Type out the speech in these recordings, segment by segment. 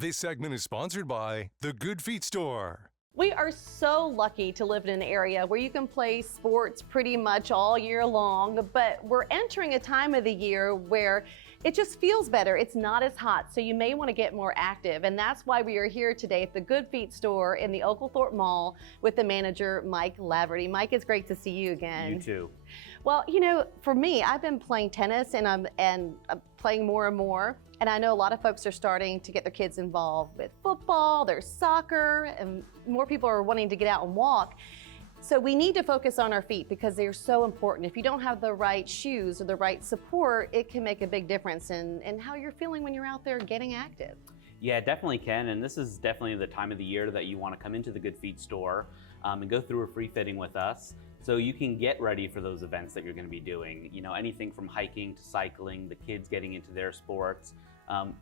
This segment is sponsored by the Good Feet Store. We are so lucky to live in an area where you can play sports pretty much all year long, but we're entering a time of the year where it just feels better. It's not as hot, so you may want to get more active. And that's why we are here today at the Good Feet Store in the Oglethorpe Mall with the manager, Mike Laverty. Mike, it's great to see you again. You too. Well, you know, for me, I've been playing tennis and I'm playing more and more. And I know a lot of folks are starting to get their kids involved with football, there's soccer, and more people are wanting to get out and walk. So we need to focus on our feet because they're so important. If you don't have the right shoes or the right support, it can make a big difference in how you're feeling when you're out there getting active. Yeah, it definitely can. And this is definitely the time of the year that you want to come into the Good Feet store and go through a free fitting with us. So you can get ready for those events that you're going to be doing. You know, anything from hiking to cycling, the kids getting into their sports,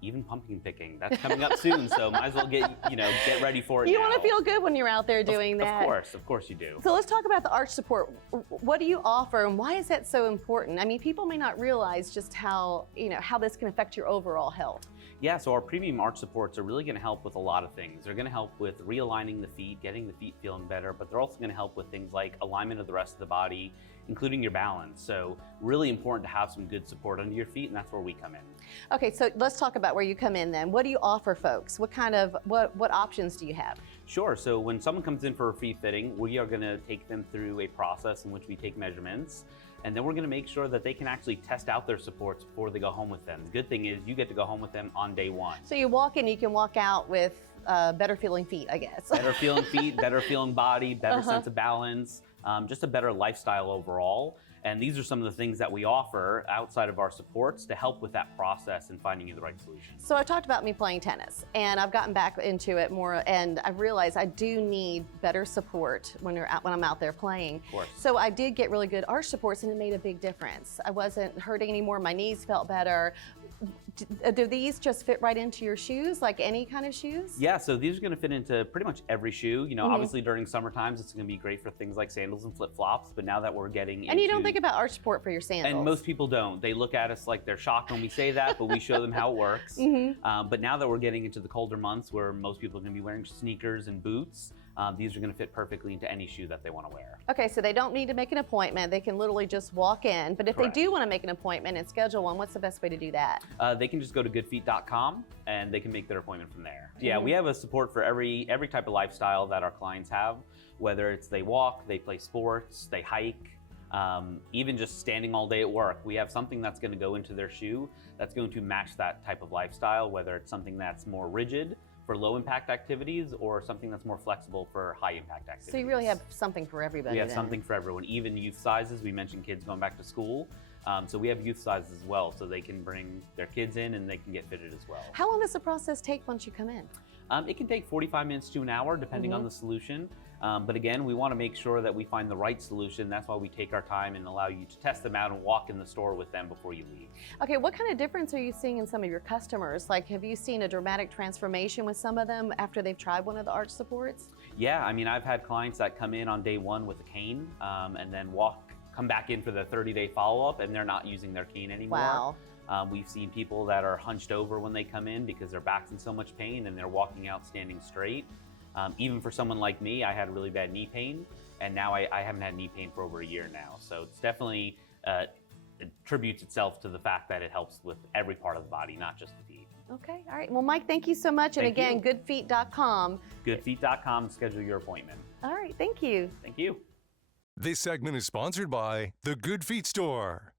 even pumpkin picking. That's coming up soon, so might as well get ready for it. You now. want to feel good when you're out there doing that. Of course you do. So let's talk about the arch support. What do you offer and why is that so important? I mean, people may not realize just how this can affect your overall health. Yeah, so our premium arch supports are really going to help with a lot of things. They're going to help with realigning the feet, getting the feet feeling better, but they're also going to help with things like alignment of the rest of the body, including your balance. So really important to have some good support under your feet, and that's where we come in. Okay, so let's talk about where you come in then. What do you offer folks? What options do you have? Sure, so when someone comes in for a free fitting, we are going to take them through a process in which we take measurements, and then we're going to make sure that they can actually test out their supports before they go home with them. The good thing is you get to go home with them on day one. So you walk in, you can walk out with better feeling feet, I guess. Better feeling feet, better feeling body, better sense of balance, just a better lifestyle overall. And these are some of the things that we offer outside of our supports to help with that process and finding you the right solution. So I talked about me playing tennis, and I've gotten back into it more, and I realized I do need better support when I'm out there playing. Of course. So I did get really good arch supports, and it made a big difference. I wasn't hurting anymore. My knees felt better. Do these just fit right into your shoes, like any kind of shoes? Yeah, so these are going to fit into pretty much every shoe. You know, obviously during summer times, it's going to be great for things like sandals and flip-flops, but now that we're getting into... And you don't think about arch support for your sandals. And most people don't. They look at us like they're shocked when we say that, but we show them how it works. But now that we're getting into the colder months where most people are going to be wearing sneakers and boots, these are going to fit perfectly into any shoe that they want to wear. Okay, so they don't need to make an appointment. They can literally just walk in. But if Correct. they do want to make an appointment and schedule one, what's the best way to do that? They can just go to goodfeet.com and they can make their appointment from there. Yeah, we have a support for every type of lifestyle that our clients have, whether it's they walk, they play sports, they hike, even just standing all day at work. We have something that's going to go into their shoe that's going to match that type of lifestyle, whether it's something that's more rigid for low impact activities or something that's more flexible for high impact activities. So you really have something for everybody. We have then. something for everyone, even youth sizes. We mentioned kids going back to school. So we have youth sizes as well, so they can bring their kids in and they can get fitted as well. How long does the process take once you come in? It can take 45 minutes to an hour, depending on the solution. But again, we want to make sure that we find the right solution. That's why we take our time and allow you to test them out and walk in the store with them before you leave. Okay, what kind of difference are you seeing in some of your customers? Like, have you seen a dramatic transformation with some of them after they've tried one of the arch supports? Yeah, I mean, I've had clients that come in on day one with a cane and then come back in for the 30-day follow-up and they're not using their cane anymore. Wow. We've seen people that are hunched over when they come in because their back's in so much pain and they're walking out standing straight. Even for someone like me, I had really bad knee pain, and now I haven't had knee pain for over a year now. So it's definitely attributes itself to the fact that it helps with every part of the body, not just the feet. Okay, all right. Well, Mike, thank you so much. And again, goodfeet.com. Goodfeet.com, schedule your appointment. All right, thank you. Thank you. This segment is sponsored by the Good Feet Store.